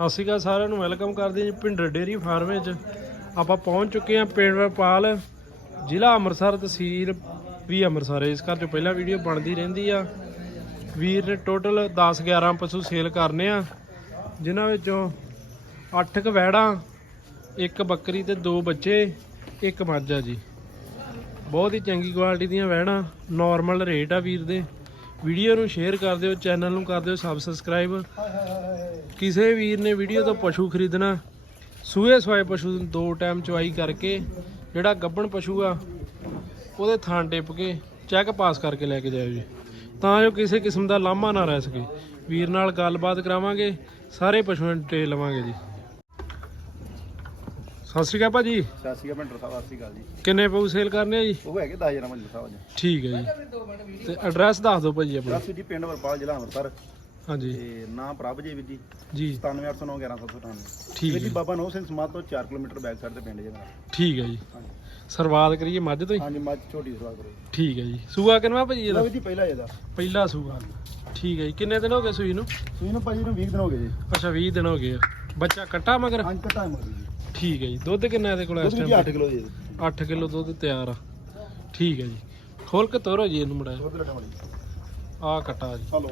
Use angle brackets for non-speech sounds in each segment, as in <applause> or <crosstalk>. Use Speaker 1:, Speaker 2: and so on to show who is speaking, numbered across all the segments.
Speaker 1: ਸਤਿ ਸ਼੍ਰੀ ਅਕਾਲ ਸਾਰਿਆਂ ਨੂੰ ਵੈਲਕਮ ਕਰਦੇ ਜੀ ਭਿੰਡਰ ਡੇਰੀ ਫਾਰਮ ਵਿੱਚ। ਆਪਾਂ ਪਹੁੰਚ ਚੁੱਕੇ ਹਾਂ ਪਿੰਡ ਵਪਾਲ, ਜ਼ਿਲ੍ਹਾ ਅੰਮ੍ਰਿਤਸਰ ਤਹਿਸੀਲ ਵੀ ਅੰਮ੍ਰਿਤਸਰ ਇਸ ਘਰ ਚੋਂ ਪਹਿਲਾਂ ਵੀਡੀਓ ਬਣਦੀ ਰਹਿੰਦੀ ਆ। ਵੀਰ ਨੇ ਟੋਟਲ 10 11 ਪਸ਼ੂ ਸੇਲ ਕਰਨੇ ਆ, ਜਿਨ੍ਹਾਂ ਵਿੱਚੋਂ 8 ਕ ਵੈੜਾਂ, ਇੱਕ ਬੱਕਰੀ ਤੇ ਦੋ ਬੱਚੇ, ਇੱਕ ਮੱਝ ਆ ਜੀ। ਬਹੁਤ ਹੀ ਚੰਗੀ ਕੁਆਲਿਟੀ ਦੀਆਂ ਵੈੜਾਂ ਨਾਰਮਲ ਰੇਟ ਆ ਵੀਰ ਦੇ। ਵੀਡੀਓ ਨੂੰ ਸ਼ੇਅਰ ਕਰ ਦਿਓ, ਚੈਨਲ ਨੂੰ ਕਰ ਦਿਓ ਸਬਸਕ੍ਰਾਈਬ ਕਿਸੇ ਵੀਰ ਨੇ ਵੀਡੀਓ ਤੋਂ ਪਸ਼ੂ ਖਰੀਦਣਾ, ਸੂਏ ਸਵਾਏ ਪਸ਼ੂ ਦੋ ਟਾਈਮ ਚੁਆਈ ਕਰਕੇ, ਜਿਹੜਾ ਗੱਬਣ ਪਸ਼ੂ ਆ, ਉਹਦੇ ਥਾਂ ਟਿਪ ਕੇ ਚੈੱਕ ਪਾਸ ਕਰਕੇ ਲੈ ਕੇ ਜਾਇਓ ਜੀ। ਤਾਂ ਜੋ ਕਿਸੇ ਕਿਸਮ ਦਾ ਲਾਮਾ ਨਾ ਰਹਿ ਸਕੇ। ਵੀਰ ਨਾਲ ਗੱਲਬਾਤ ਕਰਾਵਾਂਗੇ, ਸਾਰੇ ਪਸ਼ੂਆਂ ਦੀ ਡਿਟੇਲ ਲਵਾਂਗੇ ਜੀ। ਸਤਿ ਸ਼੍ਰੀ ਅਕਾਲ ਭਾਜੀ।
Speaker 2: ਸਤਿ ਸ਼੍ਰੀ ਅਕਾਲ ਭੈਣ ਸਾਹਿਬ ਸਤਿ ਸ਼੍ਰੀ ਅਕਾਲ ਜੀ।
Speaker 1: ਕਿੰਨੇ ਪਸ਼ੂ ਸੇਲ ਕਰਨੇ ਆ ਜੀ?
Speaker 2: ਉਹ ਹੈਗੇ 10 ਜਣਾ ਸਾਹਿਬ ਜੀ।
Speaker 1: ਠੀਕ ਹੈ ਜੀ। ਤੇ ਐਡਰੈਸ ਦੱਸ ਦਿਓ ਭਾਜੀ ਆਪਣਾ।
Speaker 2: ਰਸ ਜੀ ਪਿੰਡ ਵਰਪਾਲ ਜ਼ਿਲ੍ਹਾ ਅੰਮ੍ਰਿਤਸਰ।
Speaker 1: ਹਾਂਜੀ।
Speaker 2: ਤੇ ਨਾਮ ਪ੍ਰਭ ਜੀ ਜੀ।
Speaker 1: ਜੀ।
Speaker 2: 97809 11798
Speaker 1: ਠੀਕ
Speaker 2: ਵੀਰ ਜੀ
Speaker 1: ਹੈ।
Speaker 2: ਬਾਬਾ ਨੋ ਸਿੰਘ ਸਮਾਧ ਤੋਂ 4 ਕਿਲੋਮੀਟਰ ਬੈਕ ਸਾਈਡ ਤੇ ਪਿੰਡ ਜੀ
Speaker 1: ਠੀਕ ਹੈ ਜੀ। ਸਰਵਾਦ ਕਰੀਏ ਮੱਝ ਤੋਂ ਹੀ?
Speaker 2: ਹਾਂਜੀ ਮੱਝ ਛੋਟੀ ਸਵਾ ਕਰੋ
Speaker 1: ਠੀਕ ਹੈ ਜੀ। ਸੂਆ ਕਿੰਨਾ ਭਾਜੀ
Speaker 2: ਇਹਦਾ? ਜੀ ਪਹਿਲਾ ਇਹਦਾ।
Speaker 1: ਪਹਿਲਾ ਸੂਆ। ਠੀਕ ਹੈ ਜੀ। ਕਿੰਨੇ ਦਿਨ ਹੋ ਗਏ ਸੂਈ ਨੂੰ?
Speaker 2: ਸੂਈ ਨੂੰ ਭਾਜੀ ਨੂੰ 20 ਦਿਨ ਹੋ ਗਏ ਜੀ।
Speaker 1: ਅੱਛਾ 20 ਦਿਨ ਹੋ ਗਏ ਬੱਚਾ ਕੱਟਾ ਮਗਰ?
Speaker 2: ਹਾਂਜੀ ਘਟਾ ਮਰ ਜੀ।
Speaker 1: ਠੀਕ ਹੈ ਜੀ। ਦੁੱਧ ਕਿੰਨਾ ਇਹਦੇ ਕੋਲ ਇਸ
Speaker 2: ਦੁੱਧ
Speaker 1: ਟਾਈਮ
Speaker 2: 8 ਕਿਲੋ ਜੀ
Speaker 1: 8 ਕਿਲੋ ਦੁੱਧ ਤਿਆਰ ਆ। ਠੀਕ ਹੈ ਜੀ। ਖੋਲ ਕੇ ਤੋਰੋ ਜੀ ਇਹਨੂੰ ਮੜਾ
Speaker 2: ਦੁੱਧ ਲੱਟਾ ਵਾਲੀ।
Speaker 1: ਆ ਕੱਟਾ ਜੀ।
Speaker 2: ਹਲੋ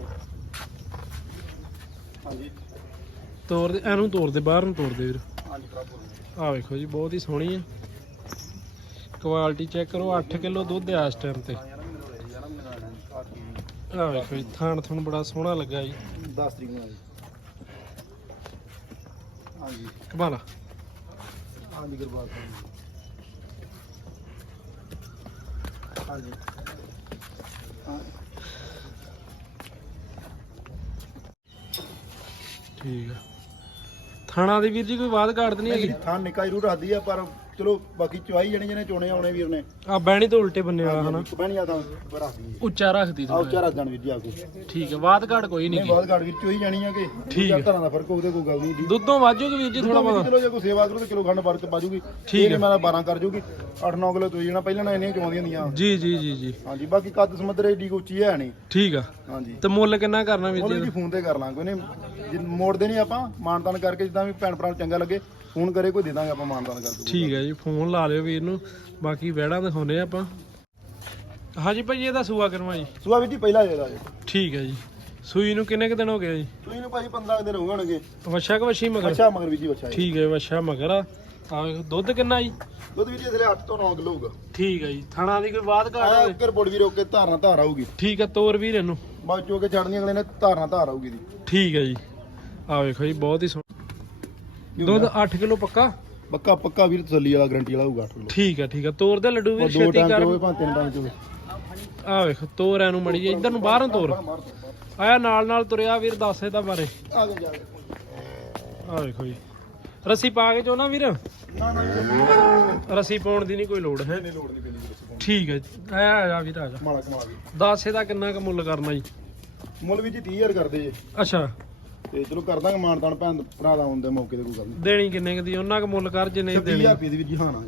Speaker 2: ਹਾਂਜੀ।
Speaker 1: ਤੋਰ ਦੇ ਇਹਨੂੰ ਤੋਰ ਦੇ ਬਾਹਰ ਨੂੰ ਤੋਰ ਦੇ ਵੀਰ।
Speaker 2: ਹਾਂਜੀ
Speaker 1: ਆ ਵੇਖੋ ਜੀ ਬਹੁਤ ਹੀ ਸੋਹਣੀ ਆ। ਕੁਆਲਿਟੀ ਚੈੱਕ ਕਰੋ 8 ਕਿਲੋ ਦੁੱਧ ਆ ਇਸ ਟਾਈਮ ਤੇ। ਆ ਵੇਖੋ ਜੀ ਥਾਣ ਥਣ ਬੜਾ ਸੋਹਣਾ ਲੱਗਾ ਜੀ।
Speaker 2: 10 ਤਰੀਕ ਨੂੰ ਆ ਜੀ। ਹਾਂਜੀ।
Speaker 1: ਕਮਾਲਾ
Speaker 2: ਹਾਂਜੀ ਗੁਰਬਾਜ ਸਿੰਘ ਹਾਂਜੀ। ਹਾਂ
Speaker 1: ਠੀਕ ਆ। ਥਾਣਾ ਦੀ ਵੀਰ ਜੀ ਕੋਈ ਬਾਤ ਘਾਟ ਨਹੀਂ ਹੈਗੀ?
Speaker 2: ਥਾਂ ਨਿਕਾ ਜ਼ਰੂਰ ਰੱਖਦੀ ਆ ਪਰ ਚਲੋ ਬਾਕੀ ਚਵਾਈ ਜਣੇ ਜਣੇ ਚੋਣੇ ਆਉਣੇ ਵੀਰ ਨੇ
Speaker 1: ਆ ਬਹਿਣੀ ਤੋਂ ਉਲਟੇ ਬੰਨੇ ਆ ਹਨਾ।
Speaker 2: ਕਬਣੀ ਆ ਤਾਂ ਰੱਖਦੀ
Speaker 1: ਉੱਚਾ ਰੱਖਦੀ
Speaker 2: ਆ ਉੱਚਾ ਰੱਖ ਜਾਣ ਵੀਰ ਜੀ ਆ ਕੇ।
Speaker 1: ਠੀਕ ਹੈ ਬਾਤ ਘਾਟ ਕੋਈ ਨਹੀਂ
Speaker 2: ਨਹੀਂ ਬਾਅਦ ਗਾੜ ਵੀਰ ਚੋਈ ਜਾਣੀ ਆ ਕਿ
Speaker 1: ਠੀਕ ਆ।
Speaker 2: ਤਰ੍ਹਾਂ ਦਾ ਫ਼ਰਕ ਉਹਦੇ ਕੋਈ ਗੱਲ ਨਹੀਂ
Speaker 1: ਦੁੱਧੋਂ ਵਾਜੂਗੀ ਵੀਰ ਜੀ ਥੋੜਾ ਬਹੁਤ।
Speaker 2: ਕਿਲੋ ਜੇ ਕੋਈ ਸੇਵਾ ਕਰੂ ਤਾਂ ਕਿਲੋ ਖੰਡ ਫ਼ਰਕ ਪਾ ਜੂਗੀ।
Speaker 1: ਠੀਕ
Speaker 2: ਹੈ। ਮੈਂ 12 ਕਰ ਜੂਗੀ। 8-9 ਕਿਲੋ ਤੁਸੀਂ ਜਣਾ ਪਹਿਲਾਂ ਨਾ ਇੰਨੀਆਂ ਚਵਾਉਂਦੀਆਂ ਹੁੰਦੀਆਂ।
Speaker 1: ਜੀ ਜੀ ਜੀ ਜੀ।
Speaker 2: ਹਾਂਜੀ ਬਾਕੀ ਕੱਦ ਸਮੁੰਦਰ ਏਡੀ ਉੱਚੀ ਹੈ ਨਹੀਂ।
Speaker 1: ਠੀਕ ਆ।
Speaker 2: ਹਾਂਜੀ।
Speaker 1: ਤੇ ਮੁੱਲ ਕਿੰਨਾ ਕਰਨਾ ਵੀਰ ਜੀ
Speaker 2: ਵੀ ਫੋਨ ਤੇ ਕਰ ਲਾਂਗੇ ਜੇ ਮੋੜਦੇ ਨਹੀਂ ਆਪਾਂ ਮਾਨਤਾਨ ਕਰਕੇ ਜਿੱਦਾਂ ਵੀ ਭੈਣ ਭਰਾ ਨੂੰ ਚੰਗਾ ਲੱਗੇ ਫੋਨ ਕਰੇ ਕੋਈ ਦੇ ਦਾਂਗੇ ਆਪਾਂ ਮਾਨਤਾਨ ਕਰ ਦੂੰਗੇ।
Speaker 1: ਠੀਕ ਹੈ ਜੀ ਫੋਨ ਲਾ ਲਿਓ ਵੀਰ ਨੂੰ। ਬਾਕੀ ਵਹਿੜਾਂ ਦਿਖਾਉਨੇ ਆਪਾਂ। ਹਾਂਜੀ ਭਾਜੀ ਇਹਦਾ ਸੂਆ ਕਰਵਾ ਜੀ।
Speaker 2: ਸੁਆ ਵੀ ਜੀ ਪਹਿਲਾ ਜਿਹੜਾ ਜੀ
Speaker 1: ਠੀਕ ਹੈ ਜੀ। ਸੂਈ ਨੂੰ ਕਿੰਨੇ ਕੁ ਦਿਨ ਹੋ ਗਏ ਜੀ?
Speaker 2: ਤੁਸੀਂ ਨੂੰ ਭਾਜੀ 15 ਦਿਨ ਹੋਣਗੇ।
Speaker 1: ਵਛਾ ਕਿ ਵਛੀ ਮਗਰ?
Speaker 2: ਅੱਛਾ ਮਗਰ ਵੀ ਜੀ ਜੀ
Speaker 1: ਠੀਕ ਹੈ ਵਛਾ ਮਗਰ ਆ। ਵੇਖੋ, ਦੁੱਧ ਕਿੰਨਾ ਜੀ?
Speaker 2: ਦੁੱਧ ਵੀ ਜੀ ਇਸਲੇ 8 ਤੋਂ 9 ਕਿਲੋ ਹੋਊਗਾ।
Speaker 1: ਠੀਕ ਹੈ ਜੀ ਥਣਾ ਦੀ ਕੋਈ ਬਾਤ ਘਾਟ
Speaker 2: ਆ
Speaker 1: ਹੋਵੇ
Speaker 2: ਉੱਕਰ ਬੋੜ ਵੀ ਰੋਕ ਕੇ ਧਾਰਨਾ ਧਾਰ ਆਊਗੀ।
Speaker 1: ਠੀਕ ਹੈ ਤੋਰ ਵੀਰ ਇਹਨੂੰ।
Speaker 2: ਬਾਅਦ ਚੋ ਕੇ ਅਗਲੇ ਨੇ ਧਾਰਨਾ ਧਾਰ ਆਊਗੀ ਦੀ
Speaker 1: ਠੀਕ ਹੈ ਜੀ। ਆ ਵੇਖੋ ਜੀ ਬਹੁਤ ਹੀ ਦੁੱਧ 8 ਕਿਲੋ ਪੱਕਾ?
Speaker 2: ਪੱਕਾ ਪੱਕਾ ਵੀਰ ਤਸੱਲੀ ਵਾਲਾ ਗਰੰਟੀ ਵਾਲਾ ਹੋਊਗਾ 8 ਕਿਲੋ।
Speaker 1: ਠੀਕ ਹੈ ਠੀਕ ਹੈ ਤੋਰ ਦੇ ਲੱਡੂ
Speaker 2: ਉਹ
Speaker 1: ਵੀ
Speaker 2: ਦੋ
Speaker 1: ਛੇਤੀ
Speaker 2: ਟਾਈਮ
Speaker 1: ਕਰ
Speaker 2: ਹੋਵੇ ਭਾਵੇਂ ਤਿੰਨ ਟਾਈਮ ਚ ਹੋਵੇ
Speaker 1: ਆ ਵੇਖੋ ਤੋਰ ਐਨੂੰ ਮੜੀ ਜੀ ਇਧਰ ਨੂੰ ਬਾਹਰੋਂ ਤੋਰ। ਆਇਆ ਨਾਲ ਨਾਲ ਤੁਰਿਆ ਵੀਰ ਦੱਸ ਇਹਦਾ ਬਾਰੇ।
Speaker 2: ਆ ਜਾ
Speaker 1: ਆ ਵੇਖੋ ਜੀ। ਰੱਸੀ ਪਾ ਕੇ ਚੋ ਨਾ ਵੀਰ।
Speaker 2: ਨਾ ਨਾ।
Speaker 1: ਰੱਸੀ ਪਾਉਣ ਦੀ ਨਹੀਂ ਕੋਈ ਲੋੜ ਹੈ।
Speaker 2: ਨਹੀਂ ਲੋੜ ਨਹੀਂ ਪੈਂਦੀ ਵੀਰ ਇਸ
Speaker 1: ਠੀਕ ਹੈ ਜੀ। ਆ ਆ ਜਾ ਵੀਰ ਆ ਜਾ।
Speaker 2: ਮਾਲਾ ਕਮਾ
Speaker 1: ਦੱਸ ਇਹਦਾ ਕਿੰਨਾ ਕੁ ਮੁੱਲ ਕਰਨਾ ਜੀ?
Speaker 2: ਮੁੱਲ ਵੀ ਜੀ 30000 ਕਰਦੇ ਜੇ।
Speaker 1: ਅੱਛਾ।
Speaker 2: ਤੇ ਚਲੋ ਕਰ ਦਾਂਗੇ ਮਾਨਤਾਨ ਭੈਣ ਭਰਾ ਦਾ ਹੁੰਦੇ ਮੌਕੇ ਤੇ ਕੋਈ ਗੱਲ ਨਹੀਂ।
Speaker 1: ਦੇਣੀ ਕਿੰਨੇ ਕੁ ਦੀ? ਉਹਨਾਂ ਕੁ ਮੁੱਲ ਕਰ ਜਿੰਨੇ ਦੀ ਦੇਣੀ
Speaker 2: 30000 ਰੁਪਏ ਦੀ ਵੀ ਜੀ ਹਾਂ ਨਾ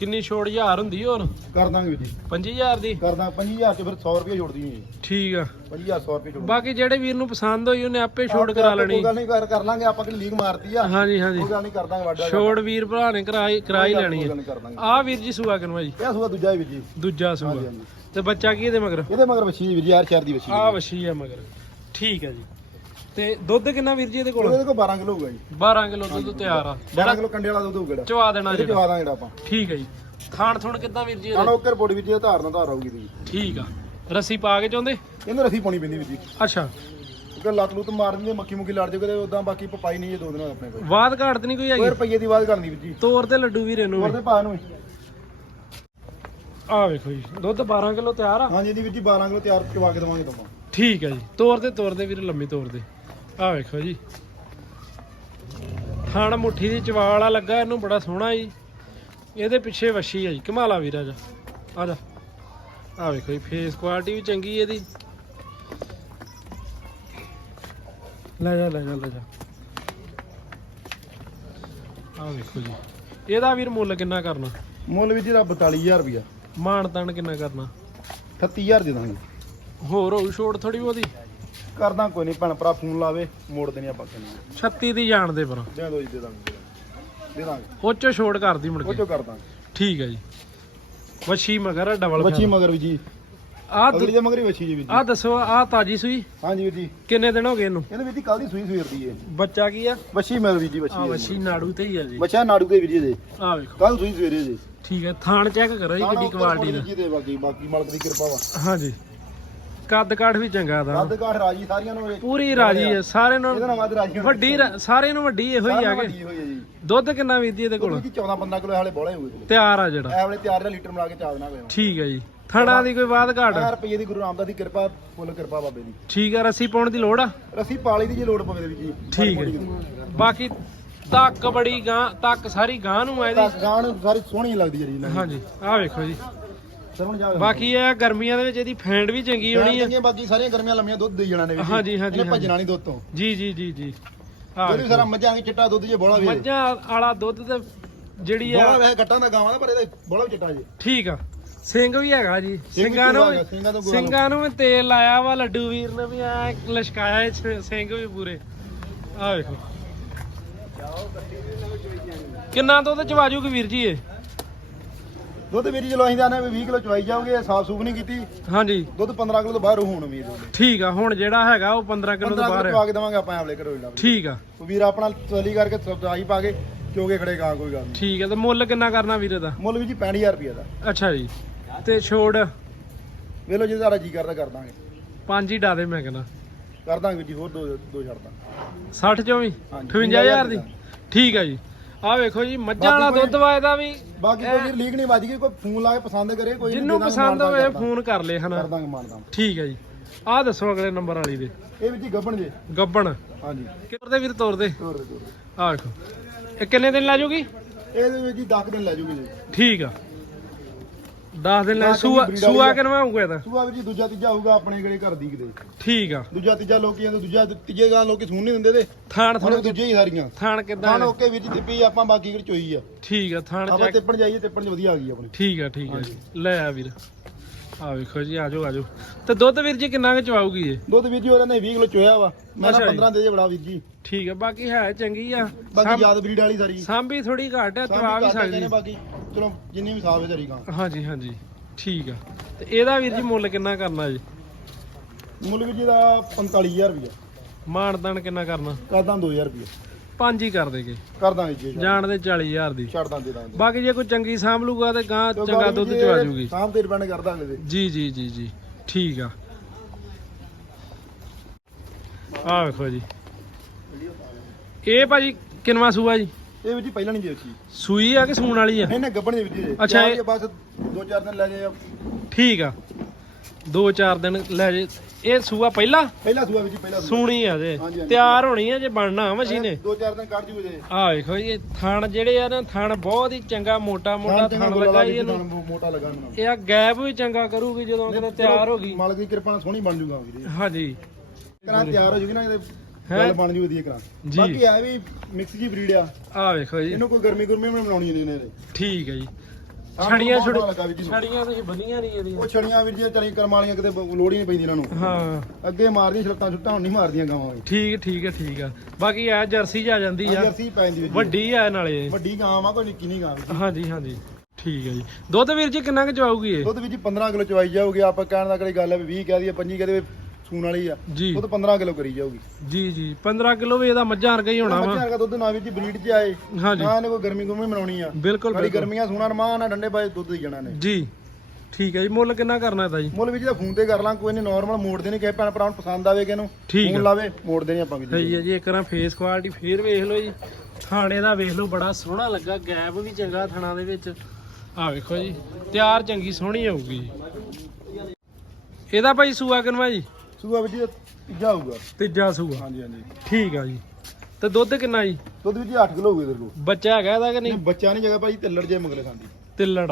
Speaker 1: ਕਿੰਨੀ ਛੋੜ ਹਜ਼ਾਰ ਹੁੰਦੀ ਹੋਰ?
Speaker 2: ਕਰ ਦਾਂਗੇ ਵੀਰ ਜੀ।
Speaker 1: 25000 ਦੀ?
Speaker 2: ਕਰ ਦਾਂ 25000 ਚ ਫਿਰ 100 ਰੁਪਏ ਜੋੜ ਦਈਏ ਜੀ।
Speaker 1: ਠੀਕ ਆ।
Speaker 2: 25000 100 ਰੁਪਏ ਜੋੜ
Speaker 1: ਬਾਕੀ ਜਿਹੜੇ ਵੀਰ ਨੂੰ ਪਸੰਦ ਹੋਈ ਉਹਨੇ ਆਪੇ ਛੋੜ ਕਰਾ ਲੈਣੀ।
Speaker 2: ਕੋਈ ਗੱਲ ਨਹੀਂ ਕਰ ਕਰ ਲਾਂਗੇ ਆਪਾਂ ਕਿ ਲੀਗ ਮਾਰਤੀ ਆ।
Speaker 1: ਹਾਂਜੀ ਹਾਂਜੀ।
Speaker 2: ਕੋਈ ਗੱਲ ਨਹੀਂ ਕਰ ਦਾਂਗੇ ਵਾਡਾ
Speaker 1: ਛੋੜ ਵੀਰ ਭਰਾ ਨੇ ਕਰਾਈ ਕਰਾਈ ਲੈਣੀ ਹੈ ਆ। ਵੀਰ ਜੀ ਸੂਆ ਕਿਨਵਾ ਜੀ?
Speaker 2: ਇਹ ਸੂਆ ਦੂਜਾ ਵੀਰ ਜੀ।
Speaker 1: ਦੂਜਾ ਸੂਆ। ਤੇ ਬੱਚਾ ਕੀ ਇਹਦੇ ਮਗਰ?
Speaker 2: ਇਹਦੇ ਮਗਰ ਵਛੀ ਵੀਰ ਯਾਰ ਚਾਰ ਦੀ ਵਛੀ
Speaker 1: ਆ ਵਛੀ ਆ ਮਗਰ। ਠੀਕ ਹੈ ਜੀ। ਤੇ ਦੁੱਧ ਕਿੰਨਾ ਵੀਰ ਜੀ ਇਹਦੇ ਕੋਲ?
Speaker 2: ਉਹਦੇ ਕੋਲ 12 ਕਿਲੋ ਹੋਊਗਾ ਜੀ।
Speaker 1: 12 ਕਿਲੋ ਦੁੱਧ ਤਿਆਰ ਆ।
Speaker 2: 12 ਕਿਲੋ ਕੰਡੇ ਵਾਲਾ ਦੁੱਧ ਹੋਊਗਾ
Speaker 1: ਚਵਾ ਦੇਣਾ
Speaker 2: ਇਹਦੇ
Speaker 1: ਜਿਹੜਾ।
Speaker 2: ਜਵਾ ਦਾਂਗੇ ਜਿਹੜਾ ਆਪਾਂ।
Speaker 1: ਠੀਕ ਹੈ ਜੀ। ਖਾਣ ਥੁਣ ਕਿੱਦਾਂ ਵੀਰ ਜੀ ਇਹਦੇ?
Speaker 2: ਉੱਕਰ ਬੋਡੀ ਵਿੱਚ ਧਾਰ ਨਾ ਧਾਰ ਆਊਗੀ ਜੀ
Speaker 1: ਠੀਕ ਆ। ਰੱਸੀ ਪਾ ਕੇ ਚਾਹੁੰਦੇ?
Speaker 2: ਇਹਨੂੰ ਰਸੀ ਪਾਉਣੀ ਪੈਂਦੀ ਵੀਰ ਜੀ।
Speaker 1: ਅੱਛਾ।
Speaker 2: ਕਿਉਂਕਿ ਲੱਤ ਲੁੱਤ ਮਾਰ ਦਿੰਦੀ ਆ, ਮੱਖੀ ਮੁੱਖੀ ਲੜ ਜਾਊਗਾ ਤੇ ਉਦਾਂ ਬਾਕੀ ਪਪਾਈ ਨਹੀਂ ਇਹ ਦੋ ਦਿਨ ਆਪਣੇ ਕੋਲ।
Speaker 1: ਬਾਦ ਘਾਟ ਤੇ ਨਹੀਂ ਕੋਈ
Speaker 2: ਕੋਈ
Speaker 1: ਹੈਗੀ
Speaker 2: ਰੁਪਈਏ ਦੀ ਬਾਤ ਕਰਨੀ ਵੀਰ ਜੀ।
Speaker 1: ਤੋਰ ਤੇ ਲੱਡੂ ਵੀਰ ਇਹਨੂੰ
Speaker 2: ਵਰਦੇ ਪਾ ਨੂੰ
Speaker 1: ਆ ਵੇਖੋ ਜੀ ਦੁੱਧ 12 ਕਿਲੋ ਤਿਆਰ ਆ।
Speaker 2: ਹਾਂਜੀ ਦੀ ਵੀਰ ਜੀ 12 ਕਿਲੋ ਤਿਆਰ ਕਰਵਾ ਕੇ ਦਵਾਂਗੇ ਤੁਹਾਨੂੰ।
Speaker 1: ਠੀਕ ਹੈ ਜੀ। ਤੋਰ ਦੇ ਤੋਰ ਦੇ ਵੀਰ ਲੰਮੀ ਤੋਰ ਦੇ ਆ ਵੇਖੋ ਜੀ। ਥਣ ਮੁੱਠੀ ਦੀ ਚਵਾਲ ਵਾਲਾ ਲੱਗਾ ਇਹਨੂੰ ਬੜਾ ਸੋਹਣਾ ਜੀ। ਇਹਦੇ ਪਿੱਛੇ ਵਸ਼ੀ ਆ ਜੀ ਕਮਾਲਾ ਵੀਰ ਆ ਜਾ। ਆ ਜਾ। ਆ ਵੇਖੋ ਜੀ ਫੇਸ ਕੁਆਲਿਟੀ ਵੀ ਚੰਗੀ ਇਹਦੀ। ਲੈ ਜਾ ਲੈ ਜਾ ਲੈ ਜਾ। ਆ ਵੇਖੋ ਜੀ। ਇਹਦਾ ਵੀਰ ਮੁੱਲ ਕਿੰਨਾ ਕਰਨਾ?
Speaker 2: ਮੁੱਲ ਵੀਰ ਜੀ ਦਾ 42000 ਰੁਪਿਆ
Speaker 1: ਮਾਣ ਤਾਣ ਕਿੰਨਾ ਕਰਨਾ?
Speaker 2: 38000 ਦੇ ਦਾਂਗੇ।
Speaker 1: ਹੋਰ ਹੋਊ ਛੋਟ ਥੋੜੀ ਬਹੁਤੀ?
Speaker 2: ਕਰਦਾ ਕੋਈ ਨਹੀਂ ਭੈਣ ਭਰਾ ਫੋਨ ਲਾਵੇ ਮੋੜ ਦੇਣੀ ਆਪਾਂ ਕਿੰਨੀ
Speaker 1: 36 ਦੀ ਜਾਣ ਦੇ ਪਰ
Speaker 2: ਦੇ ਦੋ ਜੀ ਦੇ ਦਾਂਗੇ ਦੇ ਦਾਂਗੇ।
Speaker 1: ਉਹ ਚੋਂ ਛੋੜ ਕਰਦੀ ਮੁੜ
Speaker 2: ਉਹ
Speaker 1: ਕੇ
Speaker 2: ਚੋ ਕਰਦਾ
Speaker 1: ਠੀਕ ਹੈ ਜੀ। ਵਛੀ ਮਗਰ ਡਬਲ
Speaker 2: ਬੱਚੀ ਮਗਰ ਵੀ ਜੀ।
Speaker 1: ਆ
Speaker 2: ਅਗਲੀ ਦੇ ਮਗਰ ਹੀ ਬੱਚੀ ਜੀ ਵੀ
Speaker 1: ਆ ਦੱਸੋ ਆ ਤਾਜੀ ਸੂਈ?
Speaker 2: ਹਾਂਜੀ ਵੀਰ ਜੀ।
Speaker 1: ਕਿੰਨੇ ਦਿਨ ਹੋ ਗਏ ਇਹਨੂੰ?
Speaker 2: ਇਹਦੇ ਵੀਰ ਜੀ ਕੱਲ ਦੀ ਸੂਈ ਸਵੇਰ ਦੀ ਹੈ
Speaker 1: ਬੱਚਾ ਕੀ ਆ?
Speaker 2: ਬੱਚੀ ਮਿਲ ਵੀ ਜੀ
Speaker 1: ਆ
Speaker 2: ਬੱਚੀ
Speaker 1: ਵਛੀ ਨਾੜੂ ਤੇ ਹੀ ਆ ਜੀ।
Speaker 2: ਬੱਚਾ ਨਾੜੂ ਦੇ ਵੀਰ ਜੀ ਦੇ
Speaker 1: ਆ ਵੇਖੋ।
Speaker 2: ਕੱਲ ਸੂਈ ਸਵੇਰੇ ਜੀ।
Speaker 1: ਠੀਕ ਹੈ ਥਾਣ ਚੈੱਕ ਕਰੋ ਜੀ ਕਿੰਨੀ ਕੁਆਲਿਟੀ ਦਾ।
Speaker 2: ਜੀ ਦੇ ਬਾਕੀ ਬਾਕੀ ਮਾਲਕ ਦੀ ਕਿਰਪਾ ਵਾ।
Speaker 1: ਹਾਂਜੀ। ਕੱਦ ਕਾਠ ਵੀ ਚੰਗਾ ਦਾ
Speaker 2: ਕੱਦ ਕਾਠ ਰਾਜੀ ਸਾਰੀਆਂ ਨੂੰ ਇਹ-
Speaker 1: ਪੂਰੀ ਰਾਜੀ ਹੈ ਸਾਰਿਆਂ
Speaker 2: ਇਹਦੇ
Speaker 1: ਨੂੰ
Speaker 2: ਨਾਲ ਵੱਧ ਰਾਜੀ।
Speaker 1: ਵੱਡੀ ਰਾ- ਸਾਰਿਆਂ ਨੂੰ ਵੱਡੀ ਇਹੋ ਹੀ ਆ ਕੇ।
Speaker 2: ਵੱਡੀ ਹੋਈ ਹੈ ਜੀ।
Speaker 1: ਦੁੱਧ ਕਿੰਨਾ ਵੀਦੀ ਇਹਦੇ ਕੋਲ?
Speaker 2: ਕੋਲ ਜੀ 14 15 ਕਿਲੋ ਹਾਲੇ ਬੋਲੇ ਹੋਏ ਕੋਲ
Speaker 1: ਤਿਆਰ ਆ ਜਿਹੜਾ।
Speaker 2: ਐ ਵੇਲੇ ਤਿਆਰ ਦਾ ਲੀਟਰ ਮਿਲਾ ਕੇ ਦੇਣਾ ਵੇ
Speaker 1: ਠੀਕ ਹੈ ਜੀ। ਥਣਾ ਦੀ ਕੋਈ ਬਾਤ ਘਾਟ?
Speaker 2: 1000 ਰੁਪਏ ਦੀ ਗੁਰੂ ਰਾਮਦਾਸ ਦੀ ਕਿਰਪਾ ਫੁੱਲ ਕਿਰਪਾ ਬਾਬੇ ਦੀ।
Speaker 1: ਠੀਕ ਹੈ ਰੱਸੀ ਪਾਉਣ ਦੀ ਲੋੜ ਆ?
Speaker 2: ਰੱਸੀ ਪਾਲੀ ਦੀ ਜੇ ਲੋੜ ਪਵੇ ਦੇ ਵਿੱਚ ਜੀ।
Speaker 1: ਠੀਕ ਹੈ। ਬਾਕੀ ਤੱਕ ਬੜੀ ਗਾਂ ਤੱਕ ਸਾਰੀ ਗਾਂ ਨੂੰ ਆ
Speaker 2: ਤਾਂ
Speaker 1: ਇਹਦੀ
Speaker 2: ਗਾਣ ਸਾਰੀ ਸੋਹਣੀ ਲੱਗਦੀ ਹੈ ਜੀ। ਇਹਨਾਂ ਦੀ
Speaker 1: ਹਾਂਜੀ ਆਹ ਵੇਖੋ ਜੀ।
Speaker 2: ਸਰਵਣ
Speaker 1: ਬਾਕੀ ਇਹ ਗਰਮੀਆਂ ਦੇ ਵਿੱਚ ਇਹਦੀ ਫੈਂਡ ਵੀ ਚੰਗੀ ਹੋਣੀ ਹੈ
Speaker 2: ਚੰਗੀਆਂ ਬਾਕੀ ਸਾਰੀਆਂ ਗਰਮੀਆਂ ਲੰਮੀਆਂ ਦੁੱਧ ਦੇਈ ਜਾਣਾ ਨੇ ਵੀ ਜੀ।
Speaker 1: ਹਾਂਜੀ, ਹਾਂਜੀ,
Speaker 2: ਇਹਨੇ ਭੱਜਣਾ ਨਹੀਂ ਦੁੱਧ ਤੋਂ।
Speaker 1: ਜੀ ਜੀ ਜੀ ਜੀ। ਆਹ
Speaker 2: ਦੁੱਧ ਵੀ ਸਾਰਾ ਮੱਝਾਂ ਕੀ ਚਿੱਟਾ ਦੁੱਧ ਜੇ ਬੋਲਾ ਵੀ
Speaker 1: ਮੱਝਾਂ ਵਾਲਾ ਦੁੱਧ ਤੇ ਜਿਹੜੀ
Speaker 2: ਬੋਲਾ
Speaker 1: ਆ
Speaker 2: ਵੈਸੇ ਗੱਟਾਂ ਦਾ ਗਾਵਾਂ ਦਾ ਪਰ ਇਹਦਾ ਬੋਲਾ ਵੀ ਚਿੱਟਾ ਜੀ।
Speaker 1: ਠੀਕ ਆ। ਸਿੰਘ ਵੀ ਹੈਗਾ ਜੀ।
Speaker 2: ਸਿੰਘ
Speaker 1: ਨੂੰ
Speaker 2: ਸਿੰਘਾਂ ਤੋਂ ਗੁਲਾਮ।
Speaker 1: ਸਿੰਘਾਂ ਨੂੰ ਵੀ ਤੇਲ ਲਾਇਆ ਵਾ ਲੱਡੂ ਵੀਰ ਨੇ ਵੀ ਆ ਲਸ਼ਕਾਇਆ ਇਹ ਸ- ਸਿੰਘ ਵੀ ਪੂਰੇ। ਆ ਵੇਖੋ। ਕਿੰਨਾ ਦੁੱਧ ਚਵਾਜੂਗੀ ਵੀਰ ਜੀ ਇਹ?
Speaker 2: ਦੁੱਧ ਵੀਰੀ ਚਲੋ ਅਸੀਂ ਜਾਣੇ ਵੀ 20 ਕਿਲੋ ਚਵਾਈ ਜਾਓਗੇ ਸਾਫ਼ ਸੂਫ ਨਹੀਂ ਕੀਤੀ।
Speaker 1: ਹਾਂਜੀ।
Speaker 2: ਦੁੱਧ 15 ਕਿਲੋ ਤੋਂ ਬਾਹਰ ਹੋਣ ਉਮੀਦ ਹੈ
Speaker 1: ਠੀਕ ਆ ਹੁਣ ਜਿਹੜਾ ਹੈਗਾ ਉਹ 15 ਕਿਲੋ
Speaker 2: 15
Speaker 1: ਤੋਂ ਬਾਹਰ
Speaker 2: ਕਿਲੋ
Speaker 1: ਹੈ
Speaker 2: ਚਵਾ ਕੇ ਦੇਵਾਂਗੇ ਆਪਾਂ ਆਵਲੇ ਘਰੋਂ ਜਿਹੜਾ
Speaker 1: ਠੀਕ ਆ।
Speaker 2: ਵੀਰ ਆਪਣਾ ਤਸਲੀ ਕਰਕੇ ਸਬਜ਼ਾਈ ਪਾ ਕੇ ਚੋਗੇ ਖੜੇ ਗਾ ਕੋਈ ਗੱਲ ਨਹੀਂ।
Speaker 1: ਠੀਕ ਆ ਤੇ ਮੁੱਲ ਕਿੰਨਾ ਕਰਨਾ ਵੀਰੇ ਦਾ
Speaker 2: ਮੁੱਲ ਵੀ ਜੀ 65000 ਰੁਪਏ ਦਾ।
Speaker 1: ਅੱਛਾ ਜੀ ਤੇ ਛੋੜ?
Speaker 2: ਵੇਖ ਲਓ ਜੇ ਤੁਹਾਡਾ ਜੀ ਕਰਦਾ ਕਰ ਦਾਂਗੇ।
Speaker 1: ਪੰਜ ਹੀ ਡਾ ਦੇ ਮੈਂ ਕਹਿੰਦਾ।
Speaker 2: ਕਰ ਦਾਂਗੇ ਜੀ ਹੋਰ ਦੋ ਦੋ ਛੱਡ ਦਾਂ
Speaker 1: 60 ਚੋਂ ਵੀ
Speaker 2: ਹਾਂਜੀ,
Speaker 1: 58000 ਦੀ। ਠੀਕ ਆ ਜੀ। ਆ ਵੇਖੋ ਜੀ ਮੱਝਾਂ ਵਾਲਾ
Speaker 2: ਬਾਕੀ
Speaker 1: ਦੁੱਧ ਵਾ ਇਹਦਾ ਵੀ।
Speaker 2: ਬਾਕੀ ਕੋਈ ਵੀਰ ਲੀਕ ਨਹੀਂ ਵੱਜ ਗਈ ਕੋਈ ਫੋਨ ਲਾ ਕੇ ਪਸੰਦ ਕਰੇ ਕੋਈ ਨਹੀਂ,
Speaker 1: ਪਸੰਦ ਹੋਵੇ
Speaker 2: ਦਾਂਗੇ।
Speaker 1: ਫੋਨ ਕਰ ਲੈ ਹਨਾ।
Speaker 2: ਕਰ ਦਾਂਗੇ ਮਾਨਦਾਨ
Speaker 1: ਠੀਕ ਹੈ ਜੀ। ਆਹ ਦੱਸੋ ਅਗਲੇ ਨੰਬਰ ਵਾਲੀ ਦੇ
Speaker 2: ਇਹ ਵੀ ਜੀ ਗੱਬਣ ਜੇ।
Speaker 1: ਗੱਬਣ।
Speaker 2: ਹਾਂਜੀ।
Speaker 1: ਕਿੱਧਰ ਦੇ ਵੀਰ ਤੋਰ ਦੇ।
Speaker 2: ਤੋਰ ਦੇ ਤੋਰ ਦੇ।
Speaker 1: ਆਹ ਵੇਖੋ। ਇਹ ਕਿੰਨੇ ਦਿਨ ਲੈ ਜਾਊਗੀ
Speaker 2: ਇਹਦੇ ਵਿੱਚ ਜੀ 10 ਦਿਨ ਲੈ ਜੂਗੇ ਜੀ।
Speaker 1: ਠੀਕ ਆ। 10 ਦਿਨ ਲੈ ਸੂਆ ਸੂਆ। ਕਿਨਵਾ ਹੋਊਗਾ ਇਹਦਾ
Speaker 2: ਸੁਬਾ ਵੀ ਜੀ ਦੂਜਾ ਤੀਜਾ ਹੋਊਗਾ ਆਪਣੇ ਕਿਹੜੇ ਘਰ ਦੀ ਕਿਤੇ।
Speaker 1: ਠੀਕ ਆ।
Speaker 2: ਦੂਜਾ ਤੀਜਾ ਲੋਕੀ ਜਾਂਦੇ ਦੂਜਾ ਤੀਜੇ ਗਾਂ ਲੋਕੀ ਸੂਣ ਨਹੀਂ ਦਿੰਦੇ ਤੇ।
Speaker 1: ਥਾਣ ਥੋੜਾ
Speaker 2: ਦੂਜੇ ਹੀ ਸਾਰੀਆਂ।
Speaker 1: ਥਾਣ ਕਿੱਦਾਂ
Speaker 2: ਹੁਣ ਓਕੇ ਵੀਰ ਜੀ ਤਿੱਪੀ ਆਪਾਂ ਬਾਕੀ ਕਿਹੜੀ ਚੋਈ ਆ।
Speaker 1: ਠੀਕ ਆ ਥਾਣ
Speaker 2: ਆਪਾਂ ਤਿੱਪਣ ਜਾਈਏ ਤਿੱਪਣ ਚ ਵਧੀਆ ਆ ਗਈ ਆਪਣੀ।
Speaker 1: ਠੀਕ ਆ ਠੀਕ ਆ। ਲੈ ਆ ਵੀਰ। ਆ ਵੇਖੋ ਜੀ ਆਜੋ ਆਜੋ ਤੇ ਦੁੱਧ ਵੀਰ ਜੀ ਕਿੰਨਾ ਕੁ ਚਵਾਊਗੀ ਇਹ?
Speaker 2: ਦੁੱਧ ਵੀਰ ਜੀ ਉਹਨਾਂ ਨੇ 20 ਕਿਲੋ ਚੋਇਆ ਵਾ। ਮੈਂ ਨਾ
Speaker 1: ਅੱਛਾ ਜੀ।
Speaker 2: 15 ਦੇ ਜੇ ਬੜਾ ਵੀਰ ਜੀ।
Speaker 1: ਠੀਕ ਆ ਬਾਕੀ ਹੈ ਚੰਗੀ ਆ।
Speaker 2: ਬਾਕੀ ਯਾਦ ਬਰੀਡ ਵਾਲੀ ਸਾਰੀ।
Speaker 1: ਸਾਂਭੀ ਥੋੜੀ ਘੱਟ ਆ ਚਵਾ ਵੀ ਸਕਦੀ।
Speaker 2: ਬਾਕੀ। ਚਲੋ ਜਿੰਨੀ ਵੀ ਸਾਫ਼ ਹੈ ਤੇਰੀ ਗਾਂ।
Speaker 1: ਹਾਂਜੀ ਹਾਂਜੀ। ਠੀਕ ਆ। ਤੇ ਇਹਦਾ ਵੀਰ ਜੀ ਮੁੱਲ ਕਿੰਨਾ ਕਰਨਾ ਜੀ?
Speaker 2: ਮੁੱਲ ਵੀਰ ਜੀ ਦਾ 45000 ਰੁਪਇਆ
Speaker 1: ਮਾਨਦਾਨ ਕਿੰਨਾ ਕਰਨਾ?
Speaker 2: ਕਰਦਾਂ 2000 ਰੁਪਇਆ
Speaker 1: ਪੰਜ ਹੀ ਕਰ ਦੇਗੇ।
Speaker 2: ਕਰ ਦਾਂਗੇ ਜੀ
Speaker 1: ਜਾਣ ਦੇ 40000 ਦੀ।
Speaker 2: ਛੱਡ ਦਾਂ
Speaker 1: ਬਾਕੀ ਜੇ ਕੋਈ ਚੰਗੀ ਸਾਂਭ ਲੂਗਾ ਤੇ ਗਾਂ ਚੰਗਾ ਦੁੱਧ ਚਵਾ ਜੂਗੀ।
Speaker 2: ਸਾਂਭ ਤੇ ਡਿਪੈਂਡ ਕਰਦਾ ਅਗਲੇ ਦੇ
Speaker 1: ਜੀ ਜੀ ਜੀ ਜੀ। ਠੀਕ ਆ। ਆ ਵੇਖੋ ਜੀ। ਇਹ ਭਾਜੀ ਕਿੰਨਵਾ ਸੂਆ ਜੀ?
Speaker 2: ਇਹ ਵੀਰ ਜੀ ਪਹਿਲਾਂ ਨਹੀਂ ਦੇਖੀ।
Speaker 1: ਸੂਈ ਆ ਕਿ ਸੂਣ ਵਾਲੀ ਆ?
Speaker 2: ਨਹੀਂ ਨਹੀਂ ਗੱਬਣ ਦੇ ਵੀਰ ਜੀ
Speaker 1: ਅੱਛਾ,
Speaker 2: ਚਾਰ
Speaker 1: ਇਹ-
Speaker 2: ਜੇ ਬਸ 2-4 ਦਿਨ ਲੈ ਜਾਏ
Speaker 1: ਠੀਕ ਆ। 2-4 ਦਿਨ ਲੈ ਜੇ। ਇਹ ਸੂਆ ਪਹਿਲਾ?
Speaker 2: ਪਹਿਲਾ ਸੂਆ ਜੀ ਪਹਿਲਾ ਸੂਆ।
Speaker 1: ਸੂਣੀ ਆ ਜੇ।
Speaker 2: ਹਾਂਜੀ, ਹਾਂਜੀ।
Speaker 1: ਤਿਆਰ ਹੋਣੀ ਆ ਜੇ ਬਣਨਾ ਮਸ਼ੀਨੇ
Speaker 2: 2-4 ਦਿਨ ਕੱਢ ਜੂ ਜੇ।
Speaker 1: ਆ ਵੇਖੋ ਜੀ ਇਹ ਥਣ ਜਿਹੜੇ ਆ ਨਾ ਥਣ ਬਹੁਤ ਹੀ ਚੰਗਾ ਮੋਟਾ ਮੋਟਾ ਥਣ ਲੱਗਾ ਜੀ ਇਹਨੂੰ।
Speaker 2: ਮੋਟਾ ਲੱਗਾ ਮੈਨੂੰ
Speaker 1: ਇਹ ਆ ਗੈਪ ਵੀ ਚੰਗਾ ਕਰੂਗੀ ਜਦੋਂ ਕਿਤੇ ਤਿਆਰ ਹੋ ਗਈ।
Speaker 2: ਮਾਲਕ ਦੀ ਕਿਰਪਾ ਨਾਲ ਸੋਹਣੀ ਬਣ ਜੂਗਾ ਵੀਰ ਜੀ
Speaker 1: ਹਾਂਜੀ।
Speaker 2: ਕਰਾਂ ਤਿਆਰ ਹੋ ਜੂਗੀ ਨਾ ਇਹਦੇ? ਗੱਲ ਬਣ ਜੂ ਵਧੀਆ ਕਰਾਂ
Speaker 1: ਜੀ।
Speaker 2: ਬਾਕੀ ਆ ਵੀ ਮਿਕਸ ਜੀ ਬਰੀਡ ਆ।
Speaker 1: ਆ ਵੇਖੋ ਜੀ।
Speaker 2: ਇਹਨੂੰ ਕੋਈ ਗਰਮੀ ਗੁਰਮੀ ਵੀ ਬਣਾਉਣੀ ਨਹੀਂ ਇਹਨੇ।
Speaker 1: ਠੀਕ ਹੈ ਜੀ।
Speaker 2: ਆਹ
Speaker 1: ਛੜੀਆਂ
Speaker 2: ਬਹੁਤ
Speaker 1: ਛੁੜ
Speaker 2: ਲੱਗਾ ਵੀਰ ਜੀ ਨੂੰ।
Speaker 1: ਛੜੀਆਂ ਤੁਸੀਂ ਬੰਨੀਆਂ ਨਹੀਂ ਇਹਦੀਆਂ।
Speaker 2: ਉਹ ਛੜੀਆਂ ਵੀਰ ਜੀ ਚਲੀ ਕਰਮ ਵਾਲੀਆਂ ਕਿਤੇ ਬ- ਲੋੜ ਹੀ ਨਹੀਂ ਪੈਂਦੀ ਇਹਨਾਂ ਨੂੰ।
Speaker 1: ਹਾਂ।
Speaker 2: ਅੱਗੇ ਮਾਰਦੀਆਂ ਛਲਤਾਂ ਛੁੱਟਾਂ ਹੁਣ ਨਹੀਂ ਮਾਰਦੀਆਂ ਗਾਵਾਂ ਵੀ
Speaker 1: ਠੀਕ ਠੀਕ ਹੈ ਠੀਕ ਆ। ਬਾਕੀ ਆ ਜਰਸੀ ਚ ਆ ਜਾਂਦੀ ਆ।
Speaker 2: ਜਰਸੀ ਪੈਂਦੀ ਵੀਰ ਜੀ।
Speaker 1: ਵੱਡੀ ਆ ਨਾਲੇ। ਇਹ।
Speaker 2: ਵੱਡੀ ਗਾਂ ਵਾ ਕੋਈ ਨਿੱਕੀ ਨਹੀਂ ਗਾਂ ਜੀ।
Speaker 1: ਹਾਂਜੀ ਹਾਂਜੀ। ਠੀਕ ਹੈ ਜੀ। ਦੁੱਧ ਵੀਰ ਜੀ ਕਿੰਨਾ ਕੁ ਚਵਾਊਗੀ ਇਹ?
Speaker 2: ਦੁੱਧ ਵੀਰ ਜੀ 15 ਕਿਲੋ ਚਵਾਈ ਜਾਊਗੀ। ਆਪਾਂ ਕਹਿਣ ਦਾ ਕਿਹੜੀ ਗੱਲ ਹੈ ਵੀ 20 ਕਹਿ ਦਈਏ 25 ਕਹਦੇ ਸੂਣ ਵਾਲੀ ਆ
Speaker 1: ਜੀ।
Speaker 2: ਉਹ ਤਾਂ 15 ਕਿਲੋ ਕਰੀ ਜਾਊਗੀ।
Speaker 1: ਜੀ ਜੀ। 15 ਕਿਲੋ ਵੀ ਇਹਦਾ ਮੱਝਾਂ ਵਰਗਾ ਹੀ ਹੋਣਾ ਵਾ।
Speaker 2: ਬੱਚਿਆਂ ਦਾ ਦੁੱਧ ਨਾ ਵੀਰ ਜੀ ਬਰੀਡ 'ਚ ਆਏ।
Speaker 1: ਹਾਂਜੀ
Speaker 2: ਨਾ ਇਹਨੇ ਕੋਈ ਗਰਮੀ ਗੁਰਮੀ ਬਣਾਉਣੀ ਆ।
Speaker 1: ਬਿਲਕੁਲ ਬਿਲਕੁਲ।
Speaker 2: ਗਰਮੀਆਂ ਸੂਣਾ ਰਮਾਨ ਨਾਲ ਡੰਡੇ ਬਾਏ ਦੁੱਧ ਹੀ ਜਾਣਾ ਨੇ
Speaker 1: ਜੀ। ਠੀਕ ਹੈ ਜੀ। ਮੁੱਲ ਕਿੰਨਾ ਕਰਨਾ ਇਹਦਾ ਜੀ?
Speaker 2: ਮੁੱਲ ਵੀ ਜਿਹਦਾ ਫੋਨ ਤੇ ਕਰ ਲਾਂ ਕੋਈ ਨਹੀਂ ਨਾਰਮਲ ਮੋੜ ਦੇਣੀ ਕਿਸੇ ਭੈਣ ਭਰਾ ਨੂੰ ਪਸੰਦ ਆਵੇ ਕਿਨੂੰ
Speaker 1: ਠੀਕ
Speaker 2: ਫੋਨ
Speaker 1: ਆ।
Speaker 2: ਲਾਵੇ ਮੋੜ ਦੇਣੀ ਆਪਾਂ ਵੀ
Speaker 1: ਸਹੀ ਹੈ ਜੀ ਇੱਕ ਵਾਰ ਫੇਸ ਕੁਆਲਿਟੀ ਫੇਰ ਵੇਖ ਲਓ ਜੀ। ਥਾਣੇ ਦਾ ਵੇਖ ਲਓ ਬੜਾ ਸੋਹਣਾ ਲੱਗਾ ਗੈਪ ਵੀ ਚੰਗਾ ਥਣਾ ਦੇ ਵਿੱਚ। ਆ ਵੇਖੋ ਜੀ ਤਿਆਰ ਚੰਗੀ ਸੋਹਣੀ ਹੋਊਗੀ ਜੀ ਇਹਦਾ ਭਾਈ ਸੂਆ ਕਿਨਵਾ ਜੀ?
Speaker 2: ਸੂਆ ਵੀ ਜੀ ਦਾ ਤੀਜਾ ਹੋਊਗਾ।
Speaker 1: ਤੀਜਾ ਸੂਆ।
Speaker 2: ਹਾਂਜੀ ਹਾਂਜੀ।
Speaker 1: ਠੀਕ ਆ ਜੀ। ਤੇ ਦੁੱਧ ਕਿੰਨਾ ਜੀ?
Speaker 2: ਦੁੱਧ ਵੀ ਜੀ 8 ਕਿਲੋ ਹੋਊਗਾ ਤੇਰੇ ਕੋਲ।
Speaker 1: ਬੱਚਾ ਹੈਗਾ ਇਹਦਾ ਕਿ
Speaker 2: ਨਹੀਂ?
Speaker 1: ਨਹੀਂ
Speaker 2: ਬੱਚਾ ਨਹੀਂ ਜਗਾ ਭਾਈ ਤਿੱਲੜ ਜੇ ਮਗਲੇ ਖਾਂਦੀ।
Speaker 1: ਤਿੱਲੜ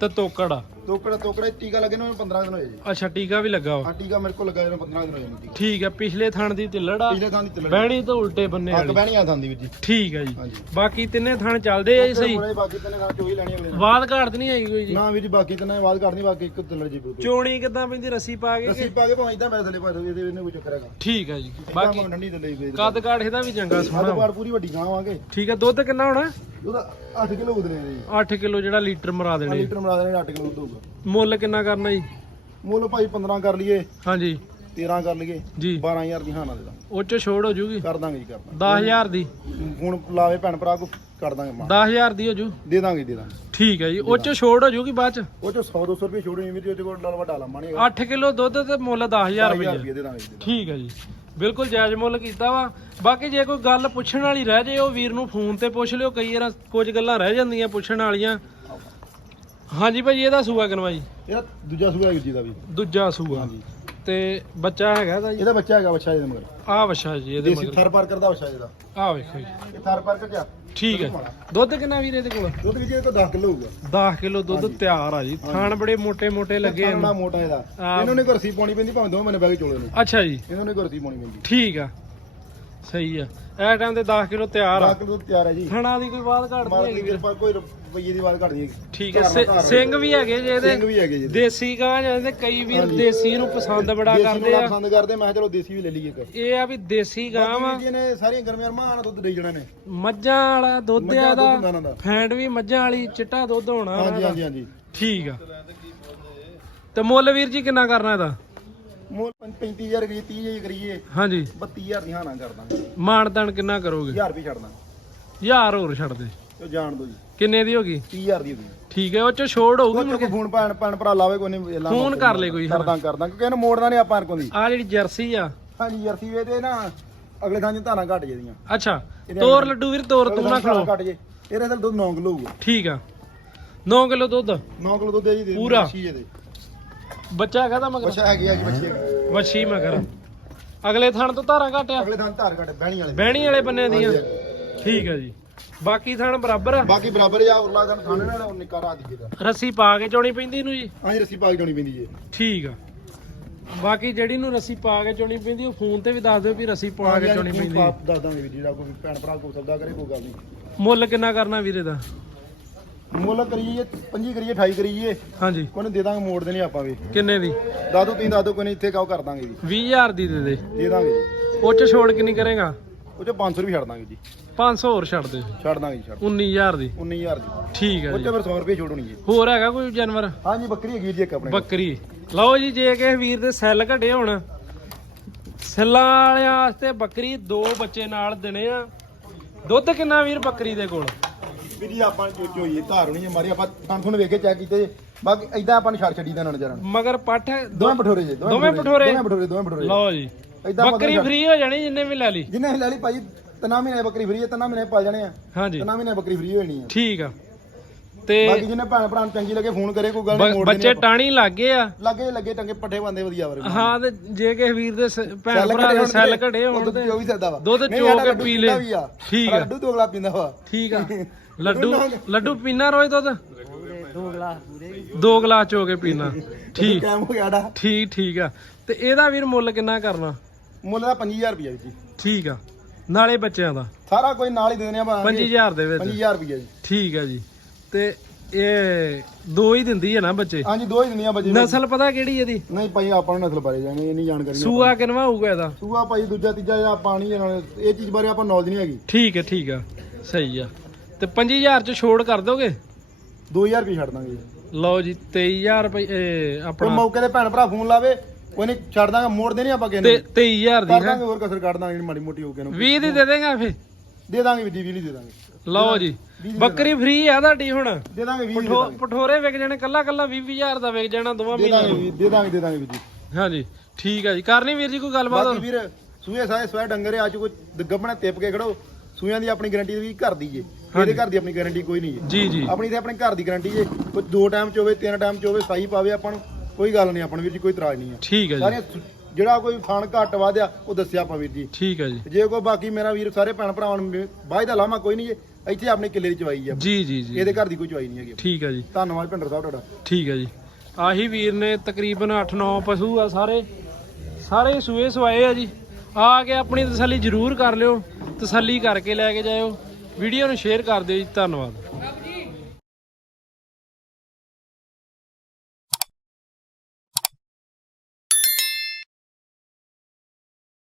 Speaker 1: ਤੇ ਤੋਕੜ। ਆ
Speaker 2: ਤੋਕੜਾ ਤੋਕੜਾ ਟੀਕਾ ਲੱਗੇ ਨੂੰ 15 ਦਿਨ ਹੋਏ ਜੀ।
Speaker 1: ਅੱਛਾ ਟੀਕਾ ਵੀ ਲੱਗਾ ਵਾ?
Speaker 2: ਆ ਟੀਕਾ ਮੇਰੇ ਕੋਲ ਲੱਗਾ ਜਿਹੜਾ 15 ਦਿਨ ਹੋਏ ਟੀਕਾ।
Speaker 1: ਠੀਕ ਆ ਪਿਛਲੇ ਥਣ ਦੀ ਤਿੱਲੜ ਆ
Speaker 2: ਪਿਛਲੇ ਥਾਂ ਦੀ ਤਿਲੜ।
Speaker 1: ਬਹਿਣੀ ਤੋਂ ਉਲਟੇ ਬੰਨੇ ਵਾਲੀ।
Speaker 2: ਬਹਿਣੀ ਆ ਥਾਂ ਦੀ ਵੀਰ ਜੀ।
Speaker 1: ਠੀਕ ਆ ਜੀ। ਬਾਕੀ ਤਿੰਨੇ ਥਣ ਚੱਲਦੇ ਆ ਜੀ ਸਹੀ?
Speaker 2: ਬਾਕੀ ਤਿੰਨੇ ਥਾਂ ਚੋਈ ਲੈਣੀ ਅਗਲੇ
Speaker 1: ਬਾਦ ਘਾਟ ਨਹੀਂ ਆਈ ਕੋਈ ਜੀ?
Speaker 2: ਨਾ ਵੀਰ ਜੀ ਬਾਕੀ ਤਿੰਨੇ ਆਵਾਜ਼ ਕੱਢਣੀ ਬਾਕੀ ਇੱਕ ਤਿਲੜ ਜੀ
Speaker 1: ਚੋਣੀ ਕਿਦਾਂ ਪੈਂਦੀ ਰੱਸੀ ਪਾ ਕੇ
Speaker 2: ਰੱਸੀ ਪਾ ਕੇ ਭਾਵੇਂ ਇਦਾਂ ਪੈਸੇ ਲੈ ਪਾ ਇਹਦੇ ਇਹਨੇ ਕੋਈ ਚੱਕਰ ਹੈਗਾ।
Speaker 1: ਠੀਕ ਆ ਜੀ।
Speaker 2: ਬਾਕੀ ਠੰਡੀ ਤੇ ਲਈ ਵੇਚ
Speaker 1: ਕੱਦ ਕਾਠ ਇਹਦਾ ਵੀ ਚੰਗਾ ਸੋਹਣਾ।
Speaker 2: ਬਾਰ ਪੂਰੀ ਵੱਡੀ ਗਾਂ ਆਵਾਂਗੇ
Speaker 1: ਠੀਕ ਆ ਦੁੱਧ ਕਿੰਨਾ ਹੋਣਾ?
Speaker 2: ਉਹਦਾ 8 ਕਿਲੋ ਉਦਲੇ ਜੀ।
Speaker 1: 8 ਕਿਲੋ ਜਿਹੜਾ ਲੀਟਰ ਮਰਾ ਦੇਣੇ।
Speaker 2: ਲੀਟਰ ਬਣਾ ਦੇਣੇ 8 ਕਿਲੋ ਦੁੱਧ। ਹੋਊਗਾ
Speaker 1: ਮੁੱਲ ਕਿੰਨਾ ਕਰਨਾ ਜੀ?
Speaker 2: ਮੁੱਲ ਭਾਈ 15 ਕਰ ਲਈਏ
Speaker 1: ਹਾਂਜੀ।
Speaker 2: 13 ਕਰ ਲਈਏ
Speaker 1: ਜੀ।
Speaker 2: 12000 ਦੀ ਹਾਨਾ ਦੇ ਦਾਂ
Speaker 1: ਉਹ ਚ ਛੋੜ ਹੋ ਜੂਗੀ।
Speaker 2: ਕਰ ਦਾਂਗੇ ਜੀ ਕਰਦਾ
Speaker 1: 10000 ਦੀ।
Speaker 2: ਹੁਣ ਲਾਵੇ ਭੈਣ ਭਰਾ ਕੋ ਕਰ ਦਾਂਗੇ ਮਾਂ
Speaker 1: 10000 ਦੀ ਹੋ ਜੂ।
Speaker 2: ਦੇ ਦਾਂਗੇ ਦੇ ਦਾਂਗੇ।
Speaker 1: ਠੀਕ ਹੈ ਜੀ। ਉਹ ਚ ਛੋੜ ਹੋ ਜੂਗੀ ਬਾਅਦ ਚ?
Speaker 2: ਉਹ ਚ 100 200 ਰੁਪਏ ਛੋੜੇ ਵੀਰ ਜੀ ਉਹਦੇ ਕੋਲ ਡਲ ਵੱਡਾ ਲਾਮਾ ਨਹੀਂ
Speaker 1: 8 ਕਿਲੋ ਦੁੱਧ ਤੇ ਮੁੱਲ 10000 ਰੁਪਏ
Speaker 2: ਰੁਪਏ ਦੇ ਦਾਂਗੇ ਜੀ, ਦੇ
Speaker 1: ਠੀਕ ਹੈ ਜੀ। ਬਿਲਕੁਲ ਜਾਇਜ਼ ਮੁੱਲ ਕੀਤਾ ਵਾ। ਬਾਕੀ ਜੇ ਕੋਈ ਗੱਲ ਪੁੱਛਣ ਵਾਲੀ ਰਹਿ ਜੇ ਉਹ ਵੀਰ ਨੂੰ ਫੋਨ ਤੇ ਪੁੱਛ ਲਿਓ ਕਈ ਵਾਰ ਕੁਝ ਗੱਲਾਂ ਰਹਿ ਜਾਂਦੀਆਂ ਪੁੱਛਣ ਵਾਲੀਆਂ। ਹਾਂਜੀ ਭਾਜੀ ਇਹਦਾ ਸੂਆ ਕਿਨਵਾ ਜੀ।
Speaker 2: ਇਹਦਾ ਦੂਜਾ ਸੂਆ ਵੀਰ ਜੀ ਦਾ ਵੀ।
Speaker 1: ਦੂਜਾ ਸੂਆ।
Speaker 2: ਹਾਂਜੀ।
Speaker 1: ਤੇ ਬੱਚਾ ਹੈਗਾ ਦਾ ਜੀ?
Speaker 2: ਇਹਦਾ ਬੱਚਾ ਹੈਗਾ ਬੱਚਾ ਇਹਦੇ ਮਗਰ।
Speaker 1: ਆ ਵਛਾ ਜੀ ਇਹਦੇ
Speaker 2: ਦੇਸੀ
Speaker 1: ਮਗਰ।
Speaker 2: ਥਰ ਪਾਰਕਰ ਦਾ ਬੱਚਾ ਇਹਦਾ।
Speaker 1: ਆ ਵੇਖੋ ਜੀ।
Speaker 2: ਇਹ ਥਰ ਪਾਰਕਰ ਕਿਆ
Speaker 1: ਠੀਕ ਹੈ। ਦੁੱਧ ਕਿੰਨਾ ਵੀਰੇ ਇਹਦੇ ਕੋਲ?
Speaker 2: ਦੁੱਧ ਵਿੱਚ ਇਹ ਤਾਂ 10 ਕਿਲੋ ਹੋਊਗਾ।
Speaker 1: 10 ਕਿਲੋ ਦੁੱਧ ਤਿਆਰ ਆ ਜੀ। ਥਾਣ ਬੜੇ ਮੋٹے-ਮੋٹے ਲੱਗੇ ਆ
Speaker 2: ਥਾਣਾ ਮੋਟਾ ਨੇ ਕੁਰਸੀ ਪਾਉਣੀ ਪੈਂਦੀ ਭਾਵੇਂ ਦੋ ਮਹੀਨੇ ਬੈ ਚੋਲੇ ਨੇ।
Speaker 1: ਅੱਛਾ ਜੀ।
Speaker 2: ਇਹਨੂੰ ਨੇ ਕੁਰਸੀ ਪਾਉਣੀ ਪੈਂਦੀ।
Speaker 1: ਠੀਕ ਆ। ਸਹੀ ਆ। ਇਹ ਟਾਈਮ ਤੇ 10 ਕਿਲੋ ਤਿਆਰ ਆ।
Speaker 2: 10 ਕਿਲੋ ਤਿਆਰ ਹੈ ਜੀ।
Speaker 1: ਥਣਾ ਦੀ ਕੋਈ ਬਾਤ ਘਾਟ ਨਹੀਂ ਹੈਗੀ।
Speaker 2: ਵੀਰ ਕੋਈ ਰੁਪਈਏ ਦੀ ਬਾਤ ਘਟਦੀ ਹੈ
Speaker 1: ਠੀਕ ਹੈ ਸਿ- ਸਿੰਘ ਵੀ ਹੈਗੇ ਜੇ
Speaker 2: ਸਿੰਘ
Speaker 1: ਇਹਦੇ
Speaker 2: ਵੀ ਹੈਗੇ ਜੀ।
Speaker 1: ਦੇਸੀ ਗਾਂ ਜਾਂਦੇ ਕਈ ਵੀਰ
Speaker 2: ਹਾਂਜੀ।
Speaker 1: ਦੇਸੀ ਨੂੰ ਪਸੰਦ ਬੜਾ
Speaker 2: ਦੇਸੀ ਨੂੰ
Speaker 1: ਕਰਦੇ ਆ।
Speaker 2: ਪਸੰਦ ਕਰਦੇ ਮੈਂ ਕਿਹਾ ਚਲੋ ਦੇਸੀ ਵੀ ਲੈ ਲਈਏ ਇੱਕ।
Speaker 1: ਇਹ ਆ ਵੀ ਦੇਸੀ ਗਾਂ ਵਾ
Speaker 2: ਬਾਕੀ ਜੀ ਨੇ ਸਾਰੀਆਂ ਗਰਮੀਆਂ ਮਾਂ ਦੁੱਧ ਦੇਈ ਜਾਣਾ ਨੇ।
Speaker 1: ਮੱਝਾਂ ਵਾਲਾ ਦੁੱਧ ਆ
Speaker 2: ਦਾ
Speaker 1: ਦਾ
Speaker 2: ਦੁੱਧ ਹੁੰਦਾ ਇਹਨਾਂ ਦਾ।
Speaker 1: ਫੈਂਟ ਵੀ ਮੱਝਾਂ ਵਾਲੀ ਚਿੱਟਾ ਦੁੱਧ ਹੋਣਾ
Speaker 2: ਹਾਂਜੀ ਹਾਂਜੀ। ਹਾਂਜੀ।
Speaker 1: ਠੀਕ ਆ। ਤੇ ਮੁੱਲ ਵੀਰ ਜੀ ਕਿੰਨਾ ਕਰਨਾ ਇਹਦਾ?
Speaker 2: ਮੋਲ 35000 ਕਰੀਏ 30000 ਕਰੀਏ।
Speaker 1: ਹਾਂਜੀ।
Speaker 2: 32000 ਦੀ ਹਾਨਾ ਕਰ ਦਾਂਗੇ।
Speaker 1: ਮਾਨਤਨ ਕਿੰਨਾ ਕਰੋਗੇ?
Speaker 2: 1000 ਰੁਪਏ ਛੱਡ ਦਾਂ
Speaker 1: ਹਜ਼ਾਰ ਹੋਰ ਛੱਡ ਦੇ।
Speaker 2: ਤੇ ਜਾਣ ਦੋ ਜੀ।
Speaker 1: ਕਿੰਨੇ ਦੀ ਹੋਗੀ
Speaker 2: 30000 ਦੀ ਹੋਊਗੀ
Speaker 1: ਠੀਕ ਹੈ ਉਹ ਚ ਛੋੜ ਹੋਊਗੀ ਮੁੜ
Speaker 2: ਕੋਈ
Speaker 1: ਕੇ?
Speaker 2: ਫੋਨ ਭੈਣ ਭੈਣ ਭਰਾ ਲਾਵੇ ਕੋਈ ਨਹੀਂ ਲਾ
Speaker 1: ਫੋਨ ਕਰ ਲੈ ਕੋਈ
Speaker 2: ਕਰਦਾਂ ਕਰਦਾਂ ਕਿਉਂਕਿ ਇਹਨੂੰ ਮੋੜਨਾ ਨਹੀਂ ਆਪਾਂ ਦੀ।
Speaker 1: ਆ ਜਿਹੜੀ ਜਰਸੀ ਆ।
Speaker 2: ਹਾਂਜੀ ਜਰਸੀ ਵੇ ਤੇ ਨਾ ਅਗਲੇ ਥਾਂ 'ਚ ਧਾਰਾਂ ਘਟ ਜਦੀਆਂ।
Speaker 1: ਅੱਛਾ ਤੋਰ ਲੱਡੂ ਵੀਰ ਤੋਰ ਤੂੰ ਨਾ ਖਲੋ।
Speaker 2: ਘਟ ਜੇ। ਇਹਦੇ ਨਾਲ ਦੁੱਧ 9 ਕਿਲੋ ਹੋਊਗਾ।
Speaker 1: ਠੀਕ ਆ। 9 ਕਿਲੋ ਦੁੱਧ।
Speaker 2: 9 ਕਿਲੋ ਦੁੱਧ ਹੈ ਜੀ ਦੇ
Speaker 1: ਪੂਰਾ?
Speaker 2: ਇਹਦੇ।
Speaker 1: ਬੱਚਾ ਹੈਗਾ ਤਾਂ ਮਗਰ?
Speaker 2: ਬੱਚਾ ਹੈਗੀ ਆ ਜੀ ਬੱਚੇ ਹੈਗੇ।
Speaker 1: ਵੱਛੀ ਮਗਰ। ਅਗਲੇ ਥਣ ਤੋਂ ਧਾਰਾਂ ਘਟਿਆ
Speaker 2: ਅਗਲੇ ਥਾਂ ਧਾਰ ਘਟ ਬਹਿਣੀ ਵਾਲੇ।
Speaker 1: ਬਹਿਣੀ ਵਾਲੇ ਬੰਨੇ ਦੀਆਂ। ਠੀਕ ਆ ਜੀ। ਬਾਕੀ ਥਣ ਬਰਾਬਰ ਆ?
Speaker 2: ਬਾਕੀ ਬਰਾਬਰ ਜਾਂ ਉਰਲਾ ਥਾਂ ਥਾਣੇ ਨਾਲ ਉਹ ਨਿੱਕਾ ਰਾਤ ਦੀ ਦਾ।
Speaker 1: ਰੱਸੀ ਪਾ ਕੇ ਚੋਣੀ ਪੈਂਦੀ ਇਹਨੂੰ ਜੀ?
Speaker 2: ਹਾਂਜੀ ਰੱਸੀ ਪਾ ਕੇ ਜਾਣੀ ਪੈਂਦੀ ਜੀ।
Speaker 1: ਠੀਕ ਆ। ਬਾਕੀ ਜਿਹੜੀ ਨੂੰ ਰੱਸੀ ਪਾ ਕੇ ਚੋਣੀ ਪੈਂਦੀ ਉਹ ਫੋਨ ਤੇ ਵੀ ਦੱਸ ਦਿਓ ਵੀ ਰੱਸੀ ਪਾ ਕੇ ਚੋਣੀ ਪੈਂਦੀ।
Speaker 2: ਦੱਸ ਦਾਂਗੇ ਵੀ ਜਿਹੜਾ ਕੋਈ ਭੈਣ ਭਰਾ ਕੋਈ ਸੌਦਾ ਕਰੇ ਕੋਈ ਗੱਲ ਨਹੀਂ।
Speaker 1: ਮੁੱਲ ਕਿੰਨਾ ਕਰਨਾ ਵੀਰੇ ਦਾ?
Speaker 2: ਮੁੱਲ ਕਰੀਏ 25 ਕਰੀਏ 28 ਕਰੀਏ।
Speaker 1: ਹਾਂਜੀ।
Speaker 2: ਕੋਈ ਨੀ ਦੇ ਦਾਂਗੇ ਮੋੜ ਦੇਣੀ ਆਪਾਂ ਵੀ।
Speaker 1: ਕਿੰਨੇ ਦੀ?
Speaker 2: ਦਾਦੂ ਤੀ ਦਾਦੂ ਕੋਈ ਇੱਥੇ ਕਾਉ ਕਰ ਦਾਂਗੇ ਜੀ।
Speaker 1: 20000 ਦੀ ਦੇ ਦੇ।
Speaker 2: ਦੇ ਦਾਂਗੇ ਜੀ।
Speaker 1: ਉਹ ਚ ਛੋੜ ਕਿੰਨੀ ਕਰੇਗਾ?
Speaker 2: ਉਹ ਚ 500 ਰੁਪਏ ਛੱਡ ਦਾਂਗੇ ਜੀ।
Speaker 1: 500 ਹੋਰ ਛੱਡ ਦੇ।
Speaker 2: ਛੱਡ ਦਾਂਗੇ ਜੀ ਛੱਡ।
Speaker 1: 19000 ਦੀ।
Speaker 2: 19000 ਦੀ।
Speaker 1: ਠੀਕ ਹੈ
Speaker 2: ਉਹ
Speaker 1: ਜੀ।
Speaker 2: ਚ ਫਿਰ 100 ਰੁਪਏ ਛੋੜ ਹੋਣੀ ਜੀ।
Speaker 1: ਹੋਰ ਹੈਗਾ ਕੋਈ ਜਾਨਵਰ?
Speaker 2: ਹਾਂਜੀ ਬੱਕਰੀ ਹੈਗੀ ਜੀ ਇੱਕ ਆਪਣੇ ਕੋਲ।
Speaker 1: ਬੱਕਰੀ। ਲਓ ਜੀ ਜੇ ਕਿਸੇ ਵੀਰ ਦੇ ਸੈੱਲ ਘਟੇ ਹੋਣ ਸੈੱਲਾਂ ਵਾਲਿਆਂ ਵਾਸਤੇ ਬੱਕਰੀ ਦੋ ਬੱਚੇ ਨਾਲ ਦੇਣੇ ਆ। ਦੁੱਧ ਕਿੰਨਾ ਵੀਰ ਬੱਕਰੀ ਦੇ ਕੋਲ?
Speaker 2: ਵੀ ਜੀ ਆਪਾਂ ਚੋ ਚੋਈਏ ਧਾਰ ਹੋਣੀ ਮਾਰੀ ਆਪਾਂ ਥਣ ਥਣ ਵੇਖ ਕੇ ਚੈੱਕ ਕੀਤੇ ਬਾਕੀ ਐਦਾਂ ਆਪਾਂ ਨੂੰ ਛੱਡ ਛੱਡੀ ਦਾ ਨਜ਼ਰਾਂ
Speaker 1: ਮਗਰ ਪੱਠ
Speaker 2: ਦੋਵੇਂ ਪਠੋਰੇ ਜੀ
Speaker 1: ਦੋਵੇਂ ਪਠੋਰੇ?
Speaker 2: ਦੋਵੇਂ ਪਠੋਰੇ ਦੋਵੇਂ ਪਠੋਰੇ
Speaker 1: ਲਓ ਜੀ।
Speaker 2: ਏਦਾਂ
Speaker 1: ਬੱਕਰੀ ਫ੍ਰੀ ਹੋ ਜਾਣੀ ਜਿੰਨੇ ਵੀ ਲੈ ਲਈ।
Speaker 2: ਜਿੰਨੇ ਅਸੀਂ ਲੈ ਲਈ ਭਾਜੀ ਤਨਾ ਮਹੀਨੇ ਬੱਕਰੀ ਫਰੀ ਹੈ ਤਨਾ ਮਹੀਨੇ ਪਾਲ ਜਾਣੇ ਆ।
Speaker 1: ਹਾਂਜੀ।
Speaker 2: ਤਨਾ ਮਹੀਨੇ ਬੱਕਰੀ ਫਰੀ ਹੋਣੀ ਆ।
Speaker 1: ਠੀਕ ਆ। ਤੇ
Speaker 2: ਬਾਕੀ ਜਿਹਨੇ ਭੈਣ ਭਰਾ ਨੂੰ ਚੰਗੀ ਲੱਗੇ ਫੋਨ ਕਰੇ ਕੋਈ ਗੱਲ ਨਹੀਂ ਮੋੜ
Speaker 1: ਬੱਚੇ ਟਾਣੀ ਲੱਗ ਗਏ ਆ।
Speaker 2: ਲੱਗੇ ਲੱਗੇ ਟੰਗੇ ਪੱਠੇ ਬੰਦੇ ਵਧੀਆ ਵਰ
Speaker 1: ਹਾਂ ਤੇ ਜੇ ਕਿਸੇ ਵੀਰ ਦੇ ਸ- ਭੈਣ ਭਰਾ ਦੇ ਸੈੱਲ ਘਟੇ ਹੋਣ ਤੇ
Speaker 2: ਜੋ ਵੀ ਸਕਦਾ ਵਾ।
Speaker 1: ਦੁੱਧ
Speaker 2: ਨਹੀਂ,
Speaker 1: ਚੋ
Speaker 2: ਸਾਡਾ
Speaker 1: ਕੇ
Speaker 2: ਲੱਡੂ
Speaker 1: ਪੀ
Speaker 2: ਪੀਂਦਾ
Speaker 1: ਲੈ।
Speaker 2: ਵੀ ਆ।
Speaker 1: ਠੀਕ ਆ।
Speaker 2: ਲੱਡੂ ਤੋਂ ਅਗਲਾ ਪੀਂਦਾ ਵਾ।
Speaker 1: ਠੀਕ ਆ। <laughs> ਲੱਡੂ ਲੱਡੂ ਪੀਣਾ ਰੋਜ਼ ਦੁੱਧ? ਦੋ ਗਲਾਸ ਦੋ ਗਲਾਸ ਚੋ ਕੇ ਪੀਣਾ। ਠੀਕ।
Speaker 2: ਟਾਈਮ ਹੋ ਗਿਆ ਡਾ।
Speaker 1: ਠੀਕ ਠੀਕ ਆ। ਤੇ ਇਹਦਾ ਵੀਰ ਮੁੱਲ ਕਿੰਨਾ ਕਰਨਾ?
Speaker 2: ਮੁੱਲ ਦਾ 5000 ਰੁਪਏ ਜੀ।
Speaker 1: ਠੀਕ ਆ। ਨਾਲੇ ਬੱਚਿਆਂ ਦਾ।
Speaker 2: ਸਾਰਾ ਕੋਈ ਨਾਲ ਹੀ ਦੇ ਦਿੰਦੇ ਆ
Speaker 1: 25000 ਦੇ ਵਿੱਚ।
Speaker 2: 5000 ਰੁਪਏ ਜੀ।
Speaker 1: ਠੀਕ ਆ ਜੀ। ਤੇ ਇਹ ਦੋ ਹੀ ਦਿੰਦੀ ਹੈ ਨਾ ਬੱਚੇ?
Speaker 2: ਹਾਂਜੀ ਦੋ ਹੀ ਦਿੰਦੀਆਂ ਬਾਜੀ
Speaker 1: ਨਸਲ ਪਤਾ ਕਿਹੜੀ ਇਹਦੀ?
Speaker 2: ਨਹੀਂ ਭਾਈ ਆਪਾਂ ਨੂੰ ਨਸਲ ਬਾਰੇ ਜਾਣੇ ਇਹ ਨਹੀਂ ਜਾਣਕਾਰੀ
Speaker 1: ਸੂਆ ਕਿਨਵਾ ਹੋਊਗਾ ਇਹਦਾ?
Speaker 2: ਸੂਆ ਭਾਈ ਦੂਜਾ ਤੀਜਾ ਜਾਂ ਪਾਣੀ ਨਾਲ ਇਹ ਚੀਜ਼ ਬਾਰੇ ਆਪਾਂ ਨੌਲੇਜ ਨਹੀਂ ਹੈਗੀ।
Speaker 1: ਠੀਕ ਹੈ ਠੀਕ ਆ। ਸਹੀ ਆ। ਤੇ 25000 ਚ ਛੋੜ ਕਰ ਦੋਗੇ?
Speaker 2: 2000 ਰੁਪਏ ਛੱਡ ਦਾਂਗੇ ਜੀ।
Speaker 1: ਲਓ ਜੀ 23000 ਰੁਪਏ ਇਹ
Speaker 2: ਕੋਈ
Speaker 1: ਆਪਣਾ
Speaker 2: ਮੌਕੇ ਤੇ ਭੈਣ ਭਰਾ ਫੋਨ ਲਾਵੇ ਕੋਈ ਨਹੀਂ ਛੱਡ ਦਾਂਗੇ ਮੋੜ ਦੇਣੀ ਆਪਾਂ ਕਿਸੇ
Speaker 1: ਤੇ
Speaker 2: ਨੂੰ
Speaker 1: 23000 ਦੀ
Speaker 2: ਕਰ
Speaker 1: ਹੈ?
Speaker 2: ਦਾਂਗੇ ਹੋਰ ਕਸਰ ਕੱਢ ਦਾਂਗੇ ਜਿਹੜੀ ਮਾੜੀ ਮੋਟੀ ਹੋ ਕੇ ਨੂੰ।
Speaker 1: 20 ਦੀ ਦੇ ਦੇਗਾ ਫੇ
Speaker 2: ਦੇ ਦਾਂਗੇ ਵੀ ਜੀ 20 ਦੇ ਦਾਂਗੇ।
Speaker 1: ਲਓ ਜੀ ਬੱਕਰੀ ਫ੍ਰੀ ਆ ਤੁਹਾਡੀ ਹੁਣ।
Speaker 2: ਦੇ ਦਾਂਗੇ 20 ਦੇ
Speaker 1: ਪਠੋ- ਪਠੋਰੇ ਵਿਕ ਜਾਣੇ ਕੱਲਾ ਕੱਲਾ 20000 ਦਾ ਵਿਕ ਜਾਣਾ ਦੋਵਾਂ
Speaker 2: ਦੇ
Speaker 1: ਮਹੀਨਿਆਂ
Speaker 2: ਦਾਂਗੇ ਦੇ ਦਾਂਗੇ ਦੇ ਦਾਂਗੇ ਵੀ ਜੀ।
Speaker 1: ਹਾਂਜੀ ਠੀਕ ਆ ਜੀ। ਕਰਨੀ ਵੀਰ ਜੀ ਕੋਈ ਗੱਲਬਾਤ
Speaker 2: ਬਾਕੀ ਵੀਰ ਸੂਏ ਸਾਏ ਸਵੇ ਡੰਗਰੇ ਅੱਜ ਕੋਈ ਗੱਬਣਾ ਤਿਪ ਕੇ ਖੜੋ। ਸੂਆਂ ਦੀ ਆਪਣੀ ਗਾਰੰਟੀ ਵੀ ਘਰ ਦੀ ਇਹਦੇ ਘਰ ਦੀ ਆਪਣੀ ਗਾਰੰਟੀ ਕੋਈ ਨਹੀਂ ਜੇ
Speaker 1: ਜੀ ਜੀ।
Speaker 2: ਆਪਣੀ ਤੇ ਆਪਣੇ ਘਰ ਦੀ ਗਾਰੰਟੀ ਜੇ ਕੋਈ ਦੋ ਟਾਈਮ ਚ ਹੋਵੇ ਤਿੰਨ ਟਾਈਮ ਚ ਹੋਵੇ ਸਾਈ ਪਾਵੇ ਆਪਾਂ ਨੂੰ ਕੋਈ ਗੱਲ ਨਹੀਂ ਆਪਾਂ ਨੂੰ ਵੀਰ ਜੀ ਕੋਈ ਇਤਰਾਜ਼ ਨਹੀਂ ਆ
Speaker 1: ਠੀਕ ਆ ਜੀ।
Speaker 2: ਜਿਹੜਾ ਕੋਈ ਖਾਣ ਘੱਟ ਵਾਧਿਆ ਉਹ ਦੱਸਿਆ ਆਪਾਂ ਵੀਰ ਜੀ।
Speaker 1: ਠੀਕ ਆ ਜੀ।
Speaker 2: ਜੇ ਕੋਈ ਬਾਕੀ ਮੇਰਾ ਵੀਰ ਸਾਰੇ ਭੈਣ ਭਰਾਵਾਂ ਨੂੰ ਬਾਝ ਦਾ ਲਾਮਾ ਕੋਈ ਨਹੀਂ ਜੇ ਇੱਥੇ ਆਪਣੇ ਕਿੱਲੇ ਦੀ ਚਵਾਈ ਆ।
Speaker 1: ਜੀ ਜੀ ਜੀ।
Speaker 2: ਇਹਦੇ ਘਰ ਦੀ ਕੋਈ ਚਵਾਈ ਨਹੀਂ ਹੈਗੀ।
Speaker 1: ਠੀਕ ਹੈ ਜੀ।
Speaker 2: ਧੰਨਵਾਦ ਭਿੰਡਰ ਸਾਹਿਬ ਤੁਹਾਡਾ।
Speaker 1: ਠੀਕ ਹੈ ਜੀ। ਆਹੀ ਵੀਰ ਨੇ ਤਕਰੀਬਨ 8-9 ਪਸ਼ੂ ਆ ਸਾਰੇ। ਸਾਰੇ ਸੂਏ ਸਵਾਏ ਆ ਜੀ। ਆ ਕੇ ਆਪਣੀ ਤਸੱਲੀ ਜ਼ਰੂਰ ਕਰ ਲਿਓ। ਤਸੱਲੀ ਕਰਕੇ ਲੈ ਕੇ ਜਾਇਓ। ਵੀਡੀਓ ਨੂੰ ਸ਼ੇਅਰ ਕਰ ਦਿਓ ਜੀ ਧੰਨਵਾਦ।